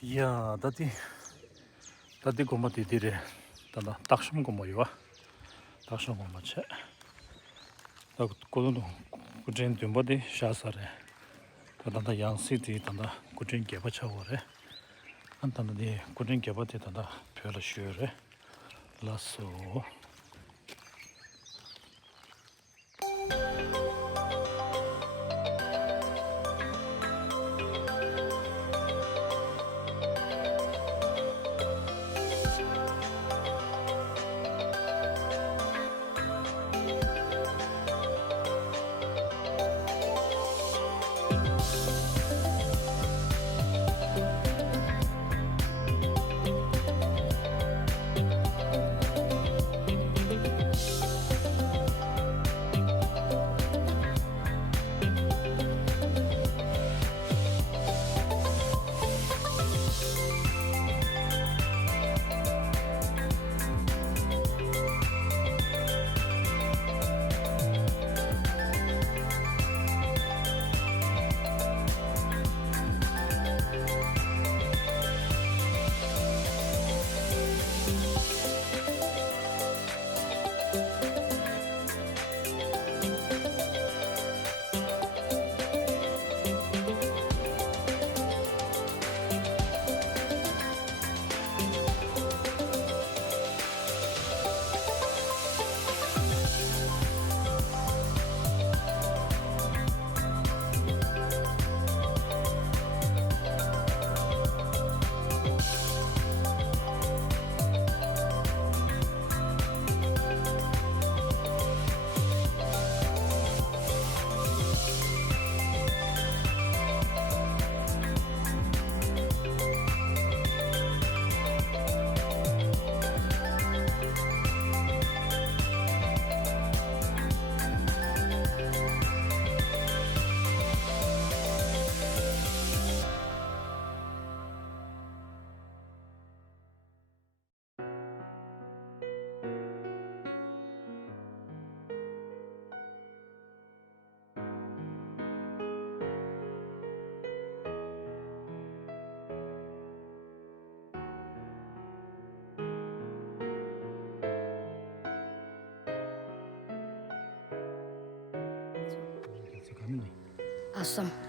이야, 다디 고마 디디레. 다다 딱심 고모이와. 딱심 고마체. 다 고도 구젠 듬바디 샤사레. 다다 양시디 다다 구젠 개바차오레. 안타는데 구젠 개바디 다다 별로 쉬어레. 라소.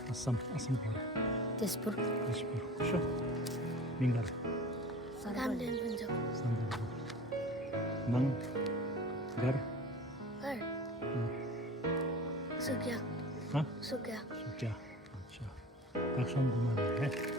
Assam, Assam pore. Tezpur, Kashmir. Sure. Mingar. Ramden Punjab, Sandal. Nang. Gar. Gar, Sugya, हाँ Sugya, क्या अच्छा काक्षम घुमा है